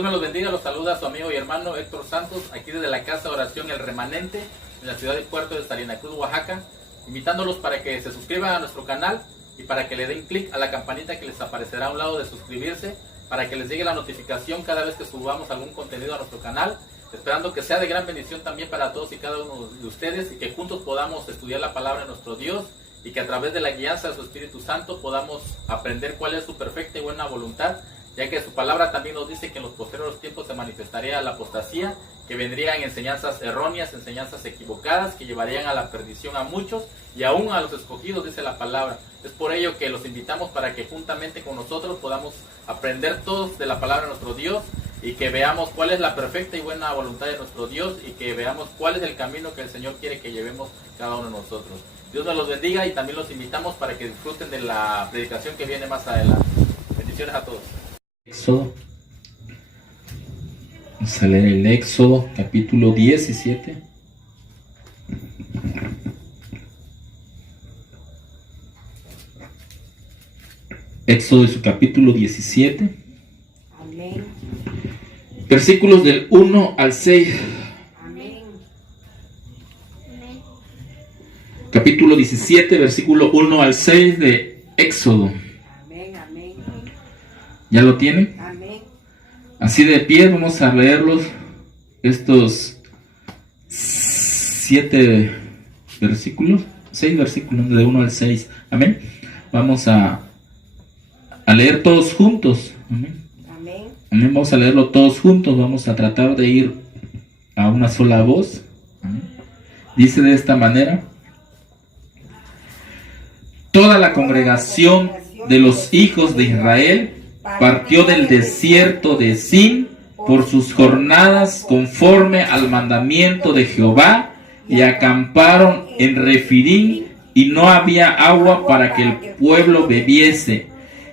Dios me los bendiga, los saluda su amigo y hermano Héctor Santos, aquí desde la Casa de Oración El Remanente, en la ciudad y puerto de Salina Cruz, Oaxaca, invitándolos para que se suscriban a nuestro canal y para que le den clic a la campanita que les aparecerá a un lado de suscribirse, para que les llegue la notificación cada vez que subamos algún contenido a nuestro canal, esperando que sea de gran bendición también para todos y cada uno de ustedes y que juntos podamos estudiar la palabra de nuestro Dios y que a través de la guianza de su Espíritu Santo podamos aprender cuál es su perfecta y buena voluntad, ya que su palabra también nos dice que en los posteriores tiempos se manifestaría la apostasía, que vendrían enseñanzas erróneas, enseñanzas equivocadas, que llevarían a la perdición a muchos y aún a los escogidos, dice la palabra. Es por ello que los invitamos para que juntamente con nosotros podamos aprender todos de la palabra de nuestro Dios y que veamos cuál es la perfecta y buena voluntad de nuestro Dios y que veamos cuál es el camino que el Señor quiere que llevemos cada uno de nosotros. Dios nos los bendiga y también los invitamos para que disfruten de la predicación que viene más adelante. Bendiciones a todos. Éxodo. Vamos a leer el Éxodo, capítulo 17. Éxodo, su capítulo 17. Amén. Versículos del 1 al 6. Amén. Capítulo 17, versículo 1 al 6 de Éxodo. Amén. Amén. ¿Ya lo tienen? Amén. Así de pie vamos a leerlos, estos 7 versículos, 6 versículos de 1 al 6. Amén. Vamos a leer todos juntos. Amén. Amén. Amén. Vamos a leerlo todos juntos. Vamos a tratar de ir a una sola voz. Amén. Dice de esta manera: toda la congregación de los hijos de Israel partió del desierto de Sin por sus jornadas conforme al mandamiento de Jehová y acamparon en Refidim, y no había agua para que el pueblo bebiese.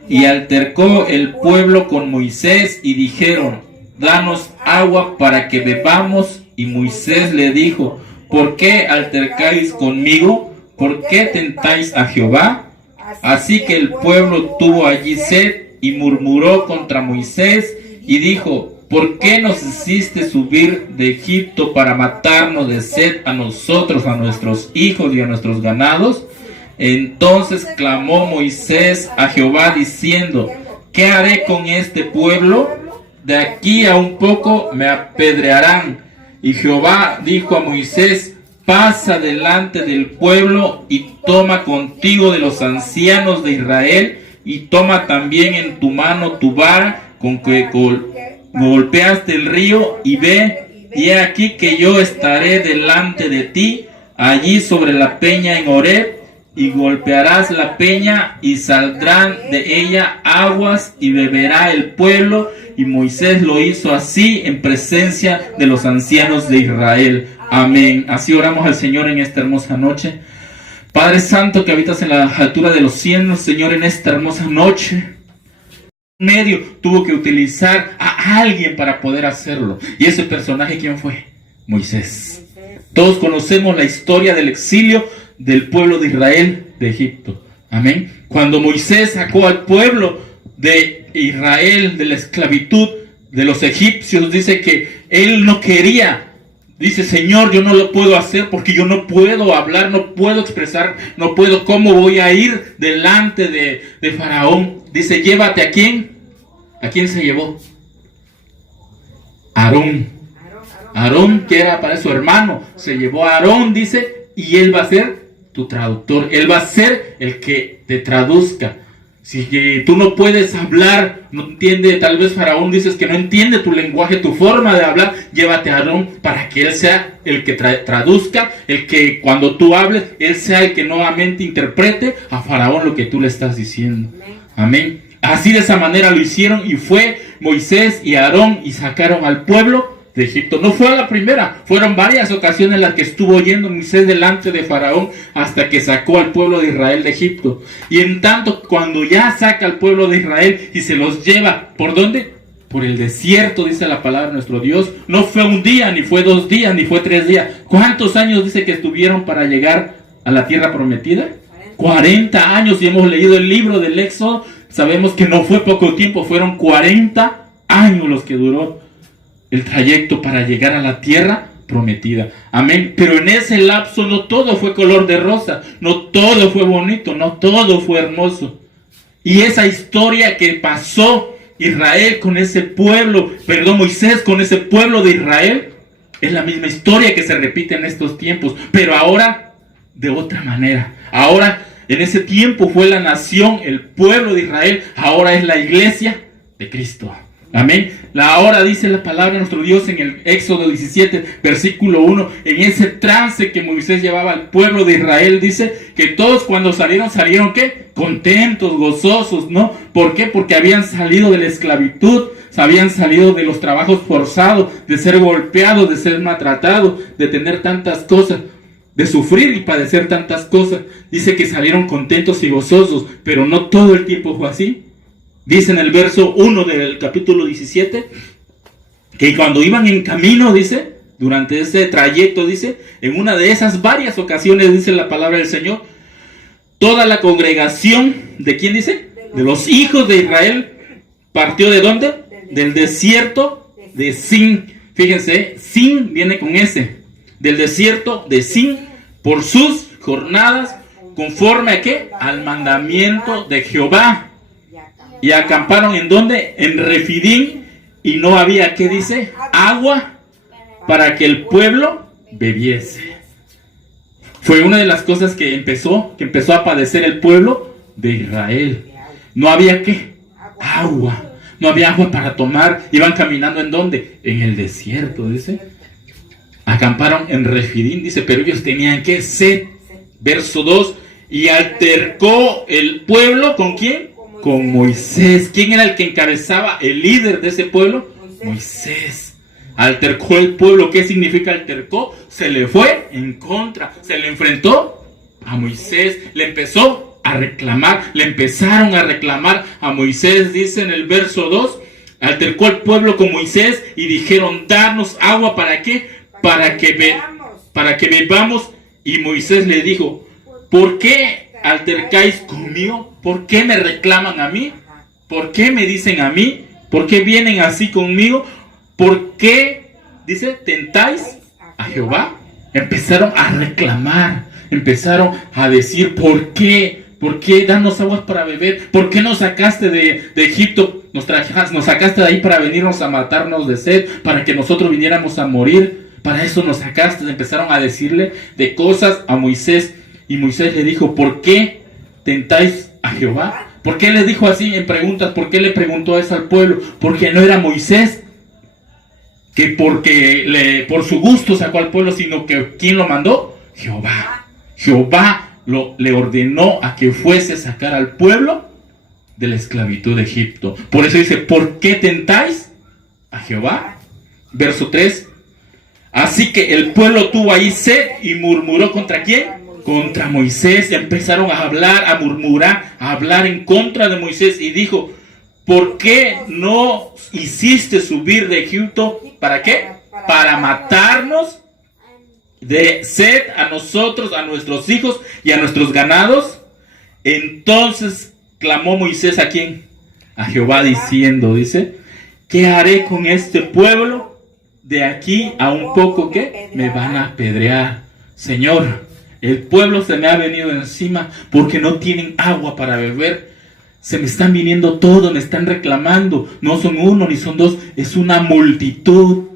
Y altercó el pueblo con Moisés y dijeron: danos agua para que bebamos. Y Moisés le dijo: ¿por qué altercáis conmigo? ¿Por qué tentáis a Jehová? Así que el pueblo tuvo allí sed y murmuró contra Moisés y dijo: ¿por qué nos hiciste subir de Egipto para matarnos de sed a nosotros, a nuestros hijos y a nuestros ganados? Entonces clamó Moisés a Jehová diciendo: ¿qué haré con este pueblo? De aquí a un poco me apedrearán. Y Jehová dijo a Moisés: pasa delante del pueblo y toma contigo de los ancianos de Israel, y toma también en tu mano tu vara con que golpeaste el río, y ve, y he aquí que yo estaré delante de ti allí sobre la peña en Horeb, y golpearás la peña y saldrán de ella aguas y beberá el pueblo. Y Moisés lo hizo así en presencia de los ancianos de Israel. Amén. Así oramos al Señor en esta hermosa noche. Padre Santo, que habitas en la altura de los cielos, Señor, en esta hermosa noche, medio tuvo que utilizar a alguien para poder hacerlo. ¿Y ese personaje quién fue? Moisés. Todos conocemos la historia del exilio del pueblo de Israel de Egipto. Amén. Cuando Moisés sacó al pueblo de Israel de la esclavitud de los egipcios, dice que él no quería. Dice: Señor, yo no lo puedo hacer porque yo no puedo hablar, no puedo expresar, no puedo. ¿Cómo voy a ir delante de Faraón? Dice: llévate ¿a quién? ¿A quién se llevó? Aarón. Aarón, que era para su hermano, se llevó a Aarón, dice, y él va a ser tu traductor. Él va a ser el que te traduzca. Si tú no puedes hablar, no entiende, tal vez Faraón dices que no entiende tu lenguaje, tu forma de hablar, llévate a Aarón para que él sea el que traduzca, el que cuando tú hables, él sea el que nuevamente interprete a Faraón lo que tú le estás diciendo. Amén. Así de esa manera lo hicieron, y fue Moisés y Aarón y sacaron al pueblo de Egipto. No fue a la primera, fueron varias ocasiones las que estuvo yendo Moisés delante de Faraón hasta que sacó al pueblo de Israel de Egipto. Y en tanto, cuando ya saca al pueblo de Israel y se los lleva, ¿por dónde? Por el desierto, dice la palabra de nuestro Dios. No fue un día, ni fue 2 días, ni fue 3 días. ¿Cuántos años dice que estuvieron para llegar a la tierra prometida? 40 años, y hemos leído el libro del Éxodo. Sabemos que no fue poco tiempo, fueron 40 años los que duró el trayecto para llegar a la tierra prometida. Amén. Pero en ese lapso no todo fue color de rosa, no todo fue bonito, no todo fue hermoso. Y esa historia que pasó Israel con ese pueblo, Moisés con ese pueblo de Israel, es la misma historia que se repite en estos tiempos, pero ahora de otra manera. Ahora, en ese tiempo fue la nación, el pueblo de Israel, ahora es la iglesia de Cristo. Amén. Ahora dice la palabra de nuestro Dios en el Éxodo 17, versículo 1, en ese trance que Moisés llevaba al pueblo de Israel, dice que todos cuando salieron, ¿qué? Contentos, gozosos, ¿no? ¿Por qué? Porque habían salido de la esclavitud, habían salido de los trabajos forzados, de ser golpeados, de ser maltratados, de tener tantas cosas, de sufrir y padecer tantas cosas. Dice que salieron contentos y gozosos, pero no todo el tiempo fue así. Dice en el verso 1 del capítulo 17, que cuando iban en camino, dice, durante ese trayecto, dice, en una de esas varias ocasiones, dice la palabra del Señor, toda la congregación, ¿de quién dice? De los hijos de Israel, partió ¿de dónde? Del desierto de Sin. Fíjense, Sin viene con S, del desierto de Sin, por sus jornadas, conforme a ¿qué? Al mandamiento de Jehová. Y acamparon ¿en dónde? En Refidim, y no había, ¿qué dice? Agua para que el pueblo bebiese. Fue una de las cosas que empezó a padecer el pueblo de Israel. No había ¿qué? Agua. No había agua para tomar. Iban caminando ¿en dónde? En el desierto, dice. Acamparon en Refidim, dice, pero ellos tenían ¿qué? Sed. Verso 2, y altercó el pueblo, ¿con quién? Con Moisés. ¿Quién era el que encabezaba, el líder de ese pueblo? Moisés. Altercó el pueblo. ¿Qué significa altercó? Se le fue en contra, se le enfrentó a Moisés, le empezó a reclamar, le empezaron a reclamar a Moisés. Dice en el verso 2, altercó el pueblo con Moisés y dijeron, danos agua. ¿Para qué? Para que bebamos. Y Moisés le dijo, ¿por qué altercáis conmigo? ¿Por qué me reclaman a mí? ¿Por qué me dicen a mí? ¿Por qué vienen así conmigo? ¿Por qué, dice, tentáis a Jehová? Empezaron a reclamar, empezaron a decir, ¿por qué? ¿Por qué danos aguas para beber? ¿Por qué nos sacaste de Egipto? Nos sacaste de ahí para venirnos a matarnos de sed, para que nosotros viniéramos a morir. Para eso nos sacaste. Empezaron a decirle de cosas a Moisés. Y Moisés le dijo, ¿por qué tentáis a Jehová? ¿Por qué le dijo así en preguntas? ¿Por qué le preguntó eso al pueblo? Porque no era Moisés que por su gusto sacó al pueblo, sino que ¿quién lo mandó? Jehová. Jehová le ordenó a que fuese a sacar al pueblo de la esclavitud de Egipto. Por eso dice, ¿por qué tentáis a Jehová? Verso 3. Así que el pueblo tuvo ahí sed y murmuró ¿contra quién? Contra Moisés. Empezaron a hablar, a murmurar, a hablar en contra de Moisés. Y dijo, ¿por qué no hiciste subir de Egipto? ¿Para qué? Para matarnos de sed a nosotros, a nuestros hijos y a nuestros ganados. Entonces clamó Moisés ¿a quién? A Jehová diciendo, dice, ¿qué haré con este pueblo? De aquí a un poco que me van a apedrear. Señor, el pueblo se me ha venido encima porque no tienen agua para beber. Se me están viniendo todos, me están reclamando. No son uno ni son dos, es una multitud.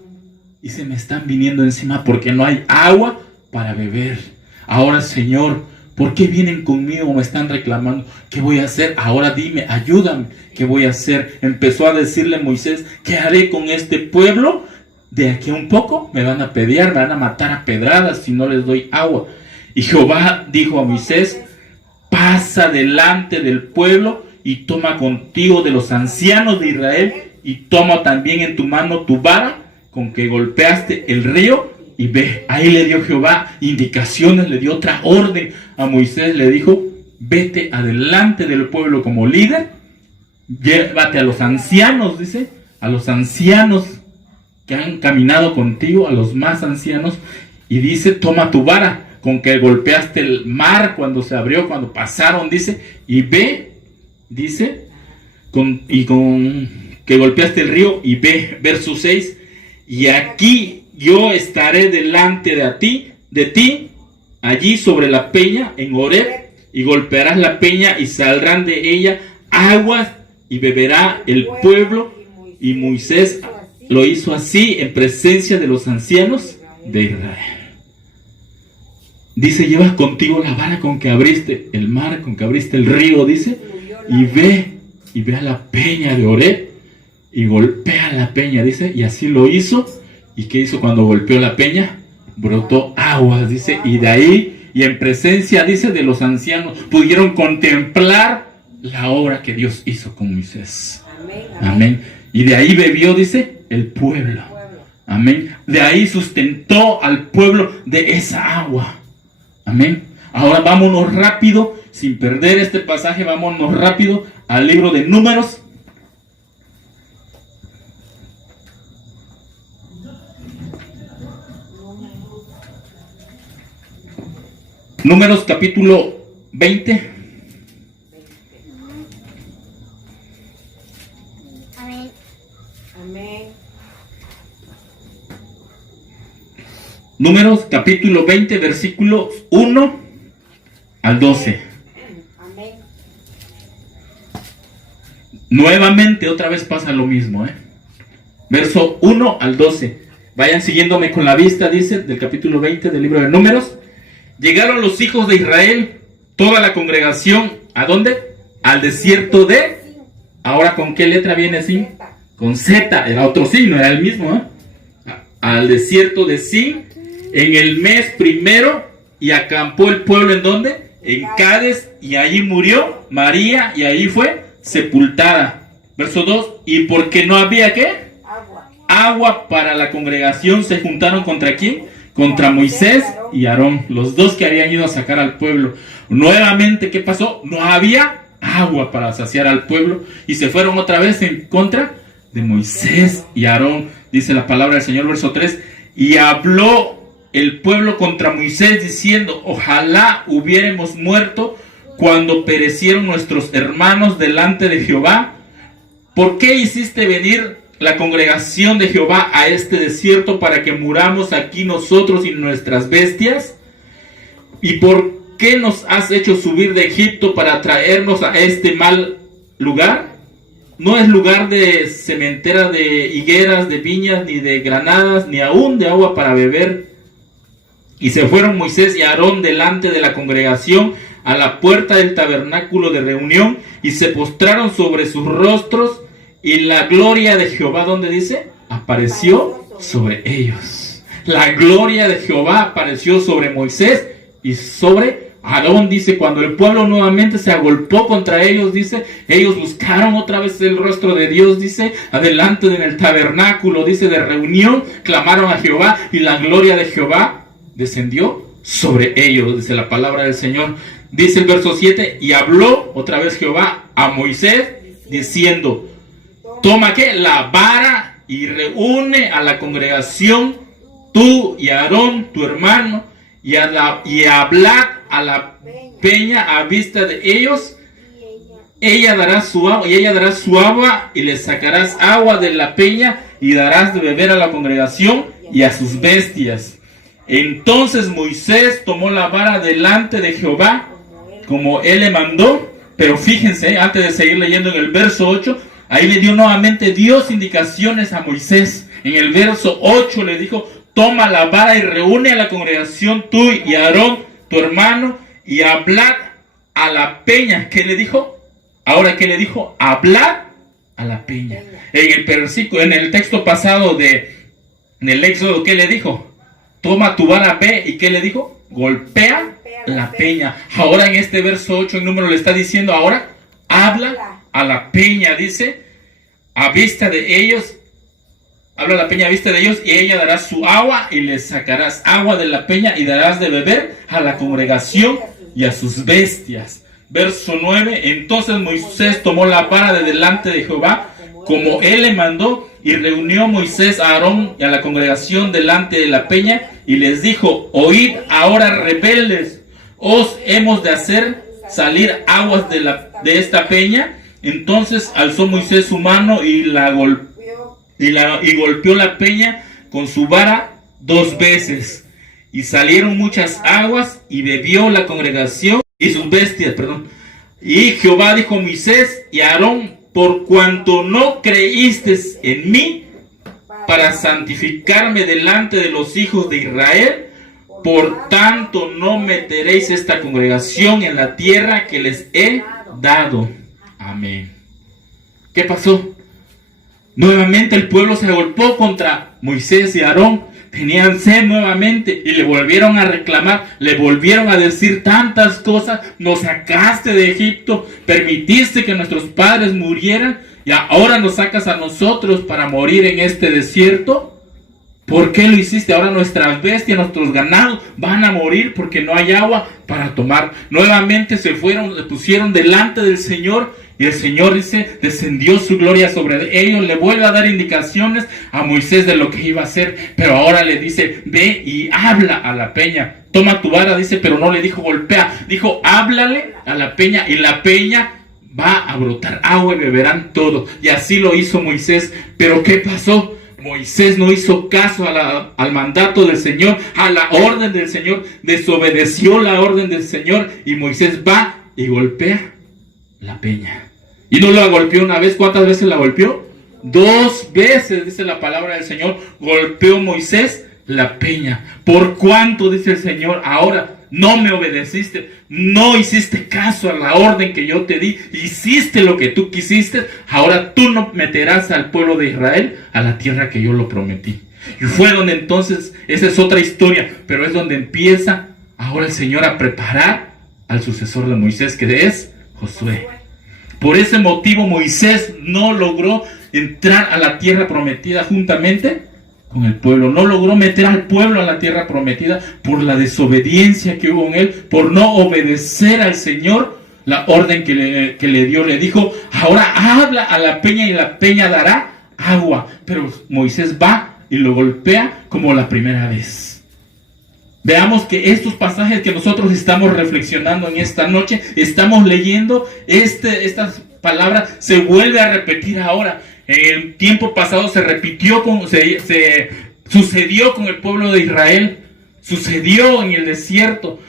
Y se me están viniendo encima porque no hay agua para beber. Ahora, Señor, ¿por qué vienen conmigo? Me están reclamando. ¿Qué voy a hacer? Ahora dime, ayúdame. ¿Qué voy a hacer? Empezó a decirle Moisés, ¿qué haré con este pueblo? De aquí a un poco me van a apedrear, me van a matar a pedradas si no les doy agua. Y Jehová dijo a Moisés, pasa delante del pueblo y toma contigo de los ancianos de Israel y toma también en tu mano tu vara con que golpeaste el río y ve. Ahí le dio Jehová indicaciones, le dio otra orden a Moisés, le dijo, vete adelante del pueblo como líder, llévate a los ancianos, dice, a los ancianos que han caminado contigo, a los más ancianos, y dice, toma tu vara con que golpeaste el mar cuando se abrió, cuando pasaron, dice, y ve, dice, ¿qué que golpeaste el río, y ve, verso 6, y aquí yo estaré delante de ti, allí sobre la peña en Horeb, y golpearás la peña y saldrán de ella aguas y beberá el pueblo. Y Moisés lo hizo así en presencia de los ancianos de Israel. Dice, llevas contigo la vara con que abriste el mar, con que abriste el río, dice, y ve a la peña de Horeb y golpea la peña, dice, y así lo hizo. ¿Y qué hizo cuando golpeó la peña? Brotó aguas, dice, y de ahí, y en presencia, dice, de los ancianos, pudieron contemplar la obra que Dios hizo con Moisés. Amén. Y de ahí bebió, dice, el pueblo. Amén. De ahí sustentó al pueblo de esa agua. Amén. Ahora vámonos rápido, sin perder este pasaje, vámonos rápido al libro de Números. Números capítulo 20. Amén. Amén. Números capítulo 20, versículos 1 al 12. Amén. Nuevamente, otra vez pasa lo mismo, Verso 1 al 12. Vayan siguiéndome con la vista, dice, del capítulo 20 del libro de Números. Llegaron los hijos de Israel, toda la congregación, ¿a dónde? Al desierto de... Ahora, ¿con qué letra viene así? Con Z, era otro signo, era el mismo, Al desierto de Sin, en el mes primero, y acampó el pueblo, ¿en dónde? En Cades, y allí murió María, y ahí fue sepultada. Verso 2, y porque no había, ¿qué? Agua para la congregación, se juntaron ¿contra quién? Contra Moisés y Aarón, los dos que habían ido a sacar al pueblo. Nuevamente, ¿qué pasó? No había agua para saciar al pueblo, y se fueron otra vez en contra de Moisés y Aarón. Dice la palabra del Señor, verso 3, y habló el pueblo contra Moisés diciendo, ojalá hubiéramos muerto cuando perecieron nuestros hermanos delante de Jehová. ¿Por qué hiciste venir la congregación de Jehová a este desierto para que muramos aquí nosotros y nuestras bestias? ¿Y por qué nos has hecho subir de Egipto para traernos a este mal lugar? No es lugar de sementera de higueras, de viñas, ni de granadas, ni aún de agua para beber. Y se fueron Moisés y Aarón delante de la congregación a la puerta del tabernáculo de reunión, y se postraron sobre sus rostros, y la gloria de Jehová, ¿dónde dice? Apareció sobre ellos. La gloria de Jehová apareció sobre Moisés y sobre Aarón, dice. Cuando el pueblo nuevamente se agolpó contra ellos, dice, ellos buscaron otra vez el rostro de Dios, dice, adelante en el tabernáculo, dice, de reunión, clamaron a Jehová, y la gloria de Jehová descendió sobre ellos, dice la palabra del Señor. Dice el verso 7, y habló otra vez Jehová a Moisés, diciendo, toma ¿qué? La vara y reúne a la congregación, tú y Aarón, tu hermano, y hablad a la peña a vista de ellos. Ella dará su agua, y le sacarás agua de la peña, y darás de beber a la congregación y a sus bestias. Entonces Moisés tomó la vara delante de Jehová, como él le mandó. Pero fíjense, antes de seguir leyendo en el verso 8, ahí le dio nuevamente Dios indicaciones a Moisés. En el verso 8 le dijo, toma la vara y reúne a la congregación, tú y Aarón, tu hermano, y hablad a la peña. ¿Qué le dijo? Ahora, ¿qué le dijo? Hablad a la peña. En el versículo, en el texto pasado del Éxodo, ¿qué le dijo? Toma tu vara, ve, ¿y qué le dijo? Golpea la peña. Ahora en este verso 8 en Número le está diciendo, ahora habla a la peña, dice, a vista de ellos. Habla la peña a vista de ellos, y ella dará su agua, y le sacarás agua de la peña, y darás de beber a la congregación y a sus bestias. Verso 9, entonces Moisés tomó la vara de delante de Jehová, como él le mandó, y reunió Moisés a Aarón y a la congregación delante de la peña, y les dijo, oíd ahora, rebeldes, os hemos de hacer salir aguas de esta peña. Entonces alzó Moisés su mano y golpeó la peña con su vara 2 veces. Y salieron muchas aguas y bebió la congregación y sus bestias, Y Jehová dijo a Moisés y a Aarón: por cuanto no creísteis en mí para santificarme delante de los hijos de Israel, por tanto no meteréis esta congregación en la tierra que les he dado. Amén. ¿Qué pasó? Nuevamente el pueblo se agolpó contra Moisés y Aarón. Tenían sed nuevamente y le volvieron a reclamar, le volvieron a decir tantas cosas. Nos sacaste de Egipto, permitiste que nuestros padres murieran y ahora nos sacas a nosotros para morir en este desierto. ¿Por qué lo hiciste? Ahora nuestras bestias, nuestros ganados van a morir porque no hay agua para tomar. Nuevamente se pusieron delante del Señor y el Señor dice, descendió su gloria sobre ellos. Le vuelve a dar indicaciones a Moisés de lo que iba a hacer, pero ahora le dice, ve y habla a la peña. Toma tu vara, dice, pero no le dijo golpea, dijo háblale a la peña y la peña va a brotar agua y beberán todo. Y así lo hizo Moisés. Pero ¿qué pasó? Moisés no hizo caso al mandato del Señor, a la orden del Señor, desobedeció la orden del Señor y Moisés va y golpea la peña. Y no la golpeó una vez, ¿cuántas veces la golpeó? 2 veces, dice la palabra del Señor, golpeó Moisés la peña. ¿Por cuánto, dice el Señor, ahora no me obedeciste? No hiciste caso a la orden que yo te di, hiciste lo que tú quisiste. Ahora tú no meterás al pueblo de Israel a la tierra que yo lo prometí. Y fue donde entonces, esa es otra historia, pero es donde empieza ahora el Señor a preparar al sucesor de Moisés, que es Josué. Por ese motivo Moisés no logró entrar a la tierra prometida juntamente con el pueblo. No logró meter al pueblo a la tierra prometida por la desobediencia que hubo en él, por no obedecer al Señor la orden que le dio. Le dijo, ahora habla a la peña y la peña dará agua. Pero Moisés va y lo golpea como la primera vez. Veamos que estos pasajes que nosotros estamos reflexionando en esta noche, estamos leyendo, estas palabras se vuelve a repetir ahora. En el tiempo pasado se repitió, sucedió con el pueblo de Israel, sucedió en el desierto.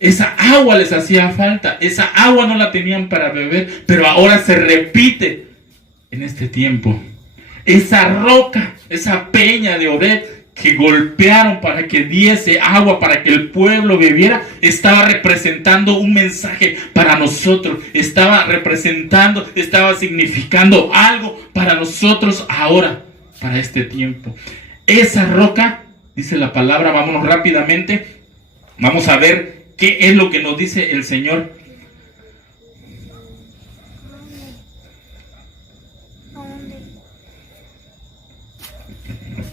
Esa agua les hacía falta, esa agua no la tenían para beber, pero ahora se repite en este tiempo. Esa roca, esa peña de Obed que golpearon para que diese agua, para que el pueblo bebiera, estaba representando un mensaje para nosotros, estaba significando algo para nosotros ahora, para este tiempo. Esa roca, dice la palabra, vámonos rápidamente, vamos a ver qué es lo que nos dice el Señor.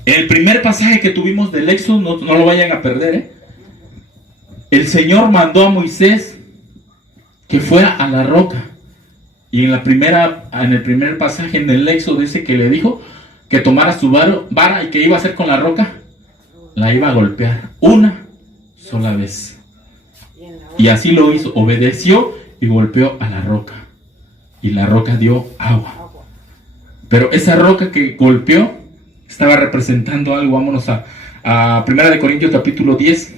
El primer pasaje que tuvimos del Éxodo, no lo vayan a perder, El Señor mandó a Moisés que fuera a la roca. Y en el primer pasaje en el Éxodo dice que le dijo que tomara su vara y que iba a hacer con la roca. La iba a golpear una sola vez. Y así lo hizo, obedeció y golpeó a la roca. Y la roca dio agua. Pero esa roca que golpeó estaba representando algo. Vámonos a 1 Corintios capítulo 10.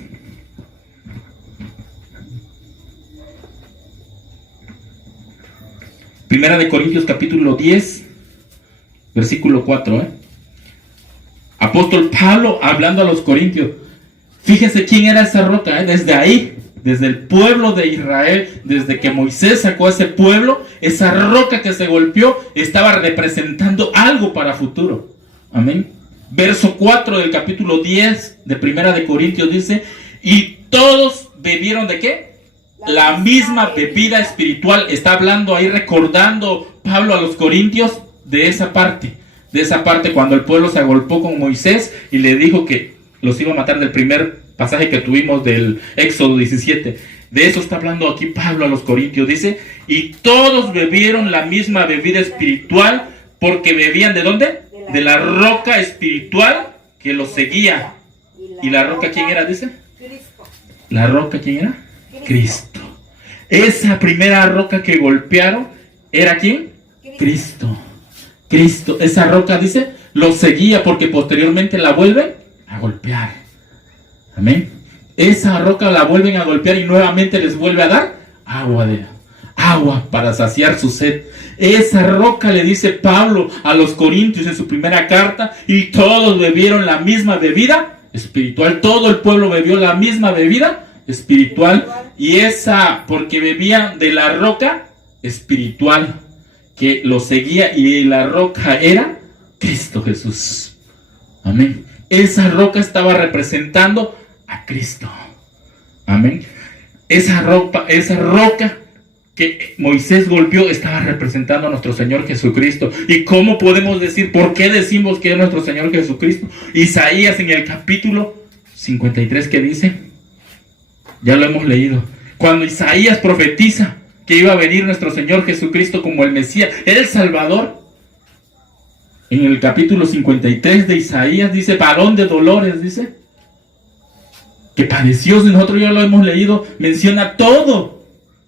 Primera de Corintios capítulo 10, versículo 4. Apóstol Pablo hablando a los corintios. Fíjense quién era esa roca. Desde ahí, desde el pueblo de Israel, desde que Moisés sacó a ese pueblo, esa roca que se golpeó estaba representando algo para futuro. Amén. Verso 4 del capítulo 10 de Primera de Corintios dice, y todos bebieron ¿de qué? La misma bebida espiritual. Está hablando ahí, recordando Pablo a los corintios de esa parte cuando el pueblo se agolpó con Moisés y le dijo que los iba a matar, del primer pasaje que tuvimos del Éxodo 17. De eso está hablando aquí Pablo a los corintios. Dice, y todos bebieron la misma bebida espiritual, porque bebían ¿de dónde? De la roca espiritual que los seguía. ¿Y la roca quién era, dice? ¿La roca quién era? Cristo. Esa primera roca que golpearon, ¿era quién? Cristo. Cristo. Esa roca, dice, lo seguía porque posteriormente la vuelven a golpear. Amén. Esa roca la vuelven a golpear y nuevamente les vuelve a dar agua para saciar su sed. Esa roca, le dice Pablo a los Corintios en su primera carta, y todos bebieron la misma bebida espiritual. Todo el pueblo bebió la misma bebida espiritual, y esa porque bebían de la roca espiritual que lo seguía, y la roca era Cristo Jesús. Amén. Esa roca estaba representando a Cristo. Amén. Esa roca que Moisés golpeó estaba representando a nuestro Señor Jesucristo. ¿Y cómo podemos decir, por qué decimos que es nuestro Señor Jesucristo? Isaías en el capítulo 53, ¿qué dice? Ya lo hemos leído. Cuando Isaías profetiza que iba a venir nuestro Señor Jesucristo como el Mesías, era el Salvador. En el capítulo 53 de Isaías dice, varón de dolores, dice, que padeció. Nosotros ya lo hemos leído, menciona todo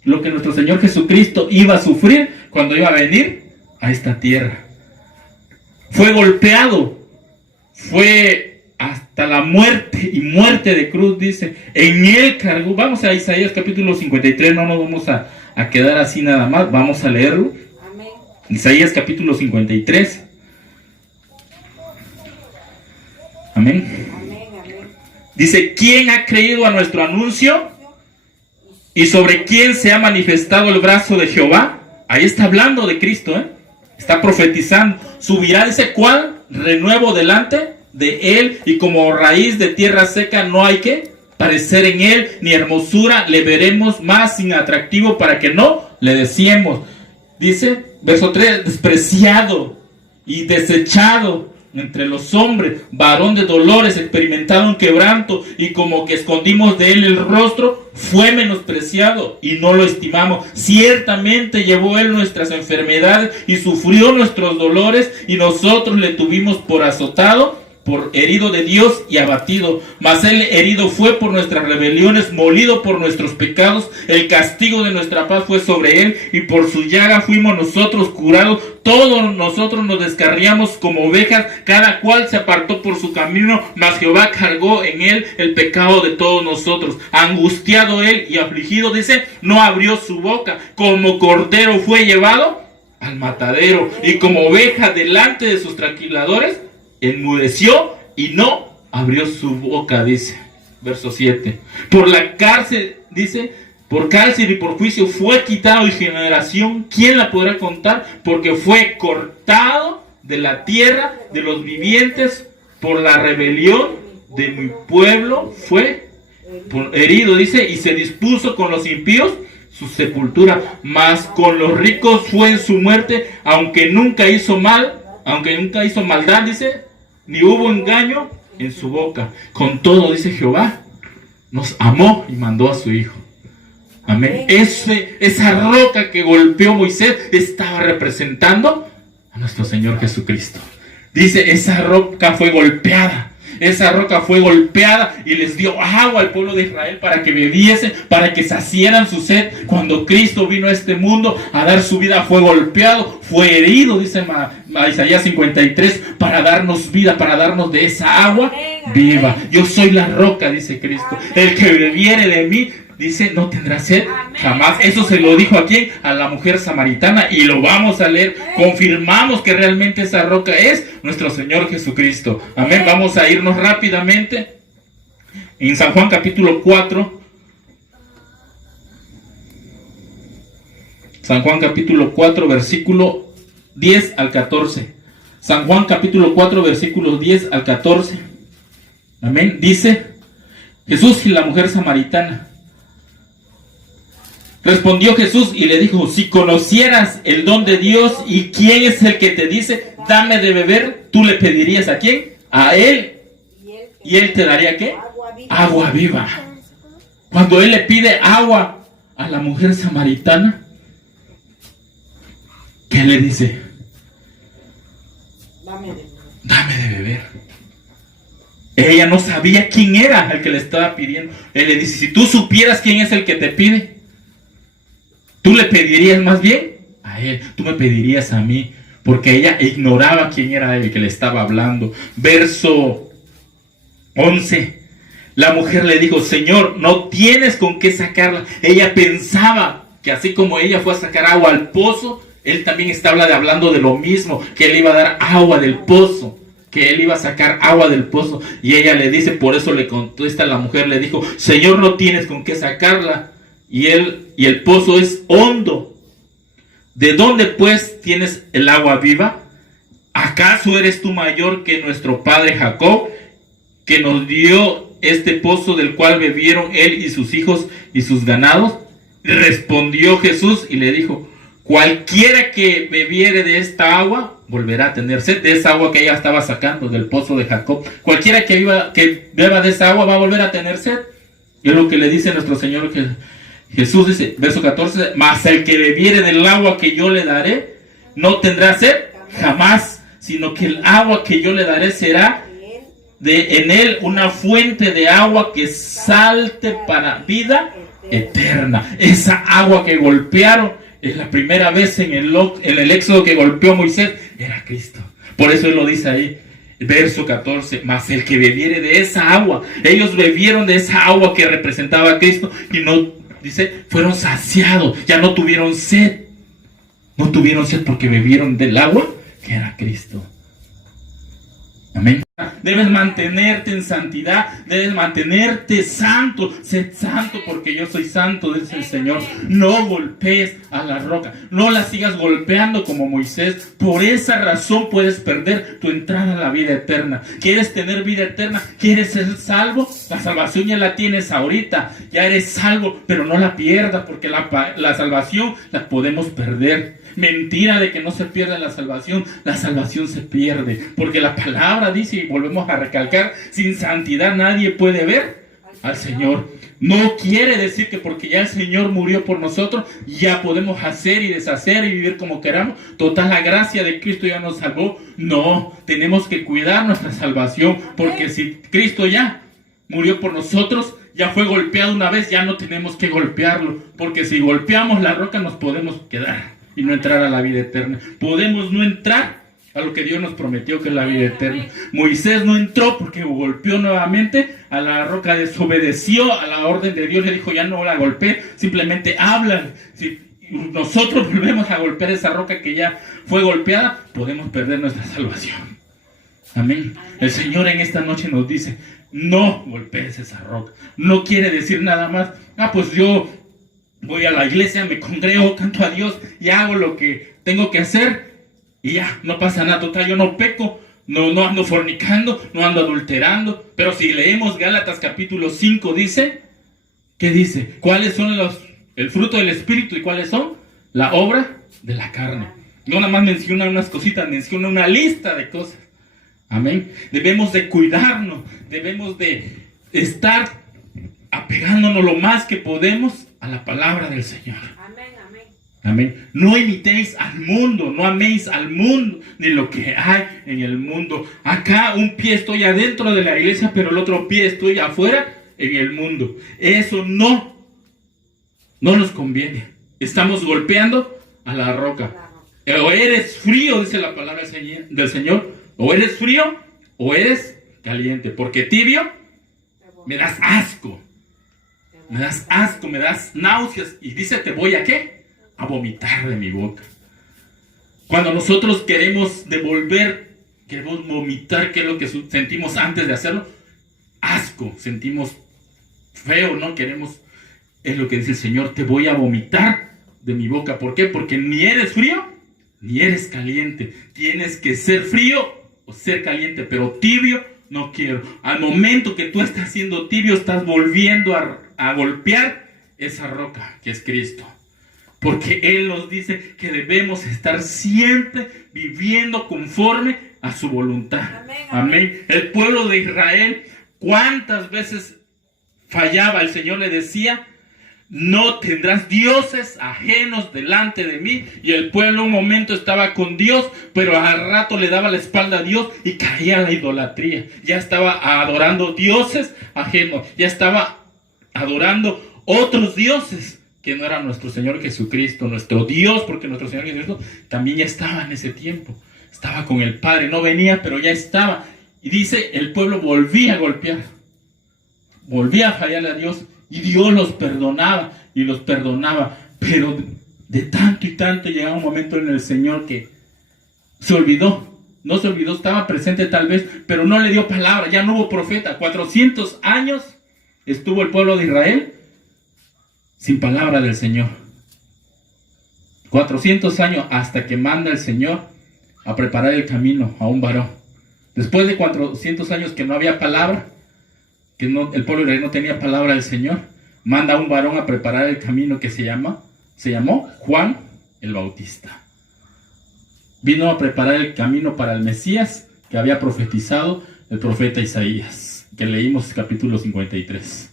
lo que nuestro Señor Jesucristo iba a sufrir cuando iba a venir a esta tierra. Fue golpeado, fue hasta la muerte y muerte de cruz, dice. En él cargó. Vamos a Isaías capítulo 53, no nos vamos a quedar así nada más, vamos a leerlo. Amén. Isaías capítulo 53. Amén. Dice, ¿quién ha creído a nuestro anuncio? ¿Y sobre quién se ha manifestado el brazo de Jehová? Ahí está hablando de Cristo, está profetizando. Subirá, dice, ¿cuál? Renuevo delante de él, y como raíz de tierra seca no hay que parecer en él, ni hermosura le veremos más sin atractivo para que no le deseemos. Dice, verso 3, despreciado y desechado entre los hombres, varón de dolores, experimentado en quebranto, y como que escondimos de él el rostro, fue menospreciado y no lo estimamos. Ciertamente llevó él nuestras enfermedades y sufrió nuestros dolores, y nosotros le tuvimos por azotado, por herido de Dios y abatido. Mas él herido fue por nuestras rebeliones, molido por nuestros pecados. El castigo de nuestra paz fue sobre él, y por su llaga fuimos nosotros curados. Todos nosotros nos descarriamos como ovejas, cada cual se apartó por su camino, mas Jehová cargó en él el pecado de todos nosotros. Angustiado él y afligido, dice, no abrió su boca. Como cordero fue llevado al matadero, y como oveja delante de sus trasquiladores, enmudeció y no abrió su boca, dice. Verso 7. Por la cárcel, dice, por cárcel y por juicio fue quitado, y generación, ¿quién la podrá contar? Porque fue cortado de la tierra de los vivientes, por la rebelión de mi pueblo fue herido, dice, y se dispuso con los impíos su sepultura, mas con los ricos fue en su muerte, aunque nunca hizo maldad, dice, ni hubo engaño en su boca. Con todo, dice, Jehová nos amó y mandó a su Hijo. Amén. Esa roca que golpeó Moisés estaba representando a nuestro Señor Jesucristo. Dice, esa roca fue golpeada. Esa roca fue golpeada y les dio agua al pueblo de Israel para que bebiesen, para que sacieran su sed. Cuando Cristo vino a este mundo a dar su vida, fue golpeado, fue herido, dice Isaías 53, para darnos vida, para darnos de esa agua viva. Yo soy la roca, dice Cristo. El que bebiere de mí, dice, no tendrá sed jamás. Eso se lo dijo a quién, a la mujer samaritana, y lo vamos a leer. Confirmamos que realmente esa roca es nuestro Señor Jesucristo. Amén. Vamos a irnos rápidamente en San Juan capítulo 4. San Juan capítulo 4 versículo 10 al 14. San Juan capítulo 4 versículos 10 al 14. Amén. Dice, Jesús y la mujer samaritana. Respondió Jesús y le dijo, si conocieras el don de Dios y quién es el que te dice, dame de beber, tú le pedirías ¿a quién? A él. ¿Y él te daría qué? Agua viva. Cuando él le pide agua a la mujer samaritana, ¿qué le dice? Dame de beber. Ella no sabía quién era el que le estaba pidiendo. Él le dice, si tú supieras quién es el que te pide, tú le pedirías más bien a él, tú me pedirías a mí, porque ella ignoraba quién era el que le estaba hablando. Verso 11, la mujer le dijo, Señor, no tienes con qué sacarla. Ella pensaba que así como ella fue a sacar agua al pozo, él también está hablando de lo mismo, que él iba a dar agua del pozo, que él iba a sacar agua del pozo. Y ella le dice, por eso le contesta la mujer, le dijo, Señor, no tienes con qué sacarla, y el pozo es hondo. ¿De dónde pues tienes el agua viva? ¿Acaso eres tú mayor que nuestro padre Jacob, que nos dio este pozo del cual bebieron él y sus hijos y sus ganados? Respondió Jesús y le dijo, cualquiera que bebiere de esta agua volverá a tener sed, de esa agua que ella estaba sacando del pozo de Jacob. Cualquiera que beba de esa agua va a volver a tener sed. Y es lo que le dice nuestro Señor Jesús, dice, verso 14, mas el que bebiere del agua que yo le daré, no tendrá sed jamás, sino que el agua que yo le daré será en él una fuente de agua que salte para vida eterna. Esa agua que golpearon, es la primera vez en el éxodo que golpeó Moisés, era Cristo. Por eso él lo dice ahí, verso 14, mas el que bebiere de esa agua, ellos bebieron de esa agua que representaba a Cristo y no, dice, fueron saciados, ya no tuvieron sed. No tuvieron sed porque bebieron del agua que era Cristo. Amén. Debes mantenerte en santidad, debes mantenerte santo. Sed santo porque yo soy santo, dice el Señor. No golpees a la roca, no la sigas golpeando como Moisés. Por esa razón puedes perder tu entrada a la vida eterna. ¿Quieres tener vida eterna? ¿Quieres ser salvo? La salvación ya la tienes ahorita, ya eres salvo, pero no la pierdas, porque la salvación la podemos perder. Mentira de que no se pierde la salvación se pierde, porque la palabra dice, y volvemos a recalcar, sin santidad nadie puede ver al Señor. No quiere decir que porque ya el Señor murió por nosotros, ya podemos hacer y deshacer y vivir como queramos. Total, la gracia de Cristo ya nos salvó. No, tenemos que cuidar nuestra salvación, porque si Cristo ya murió por nosotros, ya fue golpeado una vez, ya no tenemos que golpearlo, porque si golpeamos la roca nos podemos quedar y no entrar a la vida eterna. Podemos no entrar a lo que Dios nos prometió, que es la vida eterna. Moisés no entró porque golpeó nuevamente a la roca, desobedeció a la orden de Dios, le dijo, ya no la golpeé, simplemente hablan. Si nosotros volvemos a golpear esa roca que ya fue golpeada, podemos perder nuestra salvación. Amén. El Señor en esta noche nos dice, no golpees esa roca. No quiere decir nada más, pues yo voy a la iglesia, me congrego, canto a Dios y hago lo que tengo que hacer y ya, no pasa nada. Total, yo no peco, no ando fornicando, no ando adulterando. Pero si leemos Gálatas capítulo 5, dice, ¿qué dice? ¿Cuáles son el fruto del Espíritu y cuáles son? La obra de la carne. No nada más menciona unas cositas, menciona una lista de cosas. Amén. Debemos de cuidarnos, debemos de estar apegándonos lo más que podemos a la palabra del Señor. Amén, amén. Amén. No imitéis al mundo, no améis al mundo, ni lo que hay en el mundo. Acá un pie estoy adentro de la iglesia, pero el otro pie estoy afuera en el mundo. Eso no nos conviene. Estamos golpeando a la roca. O eres frío, dice la palabra del Señor, o eres frío o eres caliente, porque tibio me das asco. Me das asco, me das náuseas. Y dice, ¿te voy a qué? A vomitar de mi boca. Cuando nosotros queremos queremos vomitar, ¿qué es lo que sentimos antes de hacerlo? Asco, sentimos feo, ¿no? Es lo que dice el Señor, te voy a vomitar de mi boca. ¿Por qué? Porque ni eres frío, ni eres caliente. Tienes que ser frío o ser caliente, pero tibio no quiero. Al momento que tú estás siendo tibio, estás volviendo a golpear esa roca que es Cristo. Porque Él nos dice que debemos estar siempre viviendo conforme a su voluntad. Amén, amén. El pueblo de Israel, ¿cuántas veces fallaba? El Señor le decía, no tendrás dioses ajenos delante de mí. Y el pueblo un momento estaba con Dios, pero al rato le daba la espalda a Dios y caía a la idolatría. Ya estaba adorando dioses ajenos, ya estaba adorando otros dioses que no era nuestro Señor Jesucristo, nuestro Dios, porque nuestro Señor Jesucristo también ya estaba en ese tiempo. Estaba con el Padre, no venía, pero ya estaba. Y dice, el pueblo volvía a golpear, volvía a fallarle a Dios, y Dios los perdonaba y los perdonaba. Pero de tanto y tanto llegaba un momento en el Señor que se olvidó. No se olvidó, estaba presente tal vez, pero no le dio palabra, ya no hubo profeta. 400 años estuvo el pueblo de Israel sin palabra del Señor. 400 años hasta que manda el Señor a preparar el camino a un varón. Después de 400 años que no había palabra, el pueblo de Israel no tenía palabra del Señor, manda a un varón a preparar el camino que se llamó Juan el Bautista. Vino a preparar el camino para el Mesías que había profetizado el profeta Isaías, que leímos capítulo 53,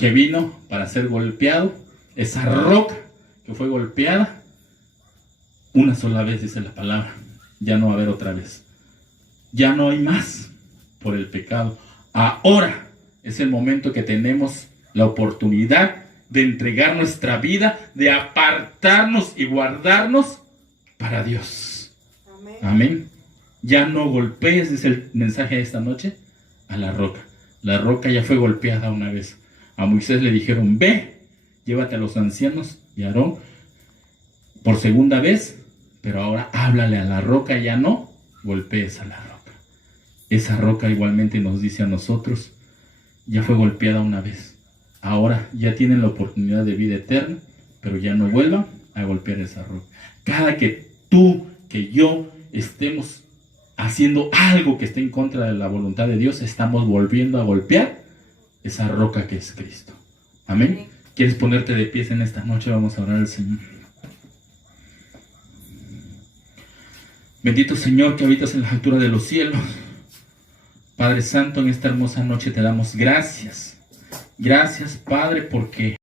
que vino para ser golpeado, esa roca que fue golpeada una sola vez, dice la palabra, ya no va a haber otra vez, ya no hay más por el pecado. Ahora es el momento que tenemos la oportunidad de entregar nuestra vida, de apartarnos y guardarnos para Dios. Amén. Ya no golpees, es el mensaje de esta noche, a la roca. La roca ya fue golpeada una vez. A Moisés le dijeron, ve, llévate a los ancianos y a Aarón por segunda vez, pero ahora háblale a la roca, ya no golpees a la roca. Esa roca igualmente nos dice a nosotros, ya fue golpeada una vez. Ahora ya tienen la oportunidad de vida eterna, pero ya no vuelvan a golpear esa roca. Cada que tú, que yo estemos haciendo algo que esté en contra de la voluntad de Dios, estamos volviendo a golpear esa roca que es Cristo. Amén. ¿Quieres ponerte de pies en esta noche? Vamos a orar al Señor. Bendito Señor que habitas en la altura de los cielos. Padre Santo, en esta hermosa noche te damos gracias. Gracias, Padre, porque